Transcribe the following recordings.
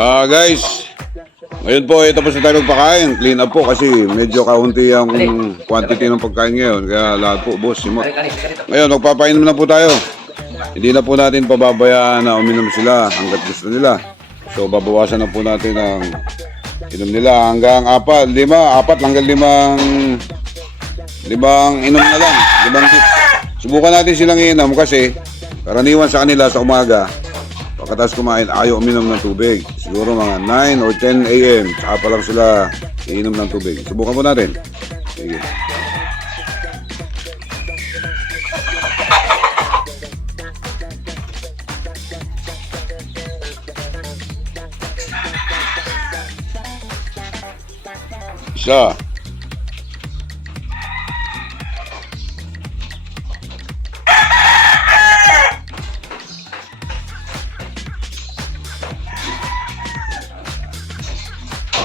Ah, guys. Ngayon po, ito po sa tayo magpakain. Clean up po kasi medyo kaunti ang quantity ng pagkain ngayon. Kaya lahat po, boss, simot. Ngayon, magpapainom na po tayo. Hindi na po natin pababayaan na uminom sila hanggat gusto nila. So, babawasan na po natin ang inom nila hanggang apat, lima, apat hanggang limang limang inom na lang. Limang. Subukan natin silang inom kasi karaniwan sa kanila sa umaga Pagkatapos kumain, ayaw uminom ng tubig. Siguro mga 9 or 10 a.m. Saka pa lang sila iinom ng tubig. Subukan po natin. Sige. Isa.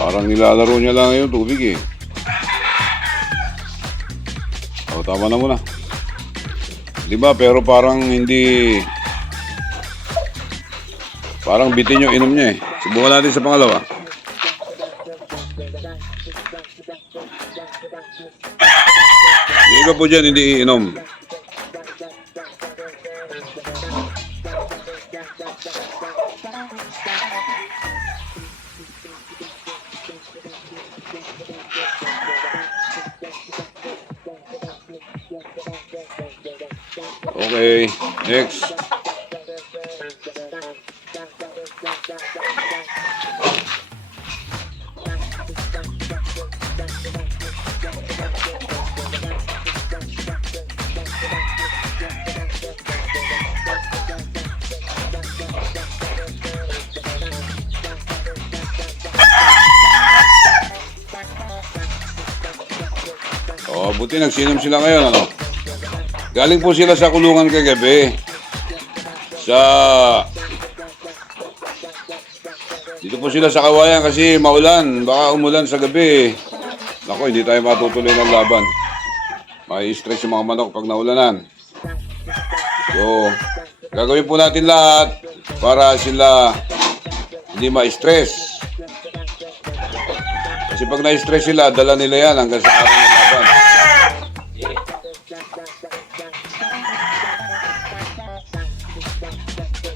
Parang nilalaro niya lang yung tubig eh. O, tama na muna. Di ba? Pero parang hindi... Parang bitin yung inom niya eh. Subukan natin sa pangalawa. Yung iba po dyan hindi iinom. Okay, next. Oh, buti nagsinom sila ngayon, ano? Galing po sila sa kulungan kagabi. Sa... Dito po sila sa kawayan kasi maulan. Baka umulan sa gabi. Nako, hindi tayo matutuloy ng laban. May stress yung mga manok pag naulanan. So, gagawin po natin lahat para sila hindi ma-stress. Kasi pag na-stress sila, dala nila yan hanggang sa araw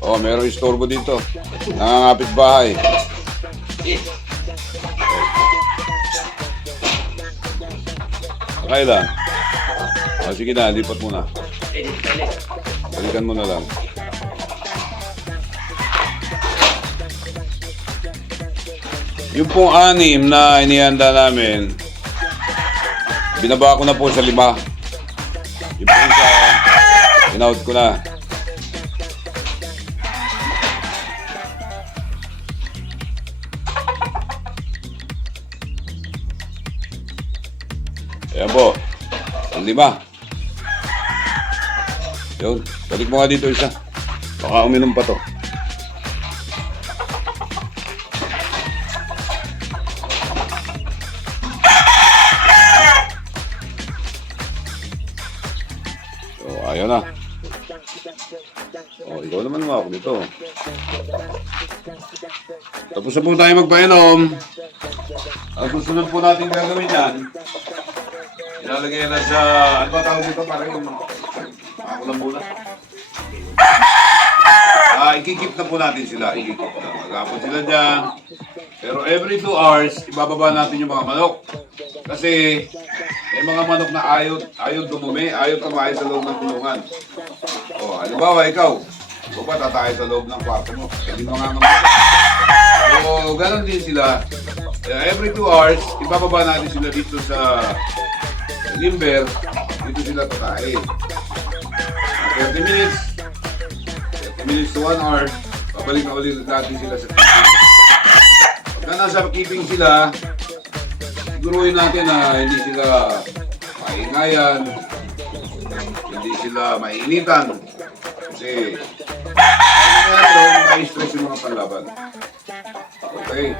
Oh, merong istorbo dito. Nangangapit bahay. Okay lang. Oh, sige na, lipat muna. Balikan mo na lang. Yung pong anim na inihanda namin, binaba ko na po sa lima. Yung po isa, in-out ko na. Ayan po. Ang lima. Yun. Balik mo nga dito isa. Baka uminom pa to. So, ayaw na. Oh, ikaw naman mga ako dito. Tapos na po tayo magpainom. Ang susunod po natin gagawin yan, Ilalagay na sa, ano ba tawag dito? Parang yung, ako lang muna. Ah, ikikip na po natin sila. Ikikip na. Magapon sila dyan. Pero every 2 hours, ibababa natin yung mga manok. Kasi, may mga manok na ayaw, ayaw dumumi, ayaw kumain sa loob ng kulungan. O, halimbawa, ikaw, ikaw ba tatay sa loob ng kwarto mo? Hindi mo nga naman. So, ganun din sila. Every 2 hours, ibababa natin sila dito sa limber, dito sila tatae. 30 minutes, 30 minutes to 1 hour, babalik na ulit natin sila sa keeping. Pagka nasa keeping sila, siguruhin natin na hindi sila maingayan, hindi sila mainitan. Kasi, ano nga doon, ma-stress yung mga panlaban. Okay.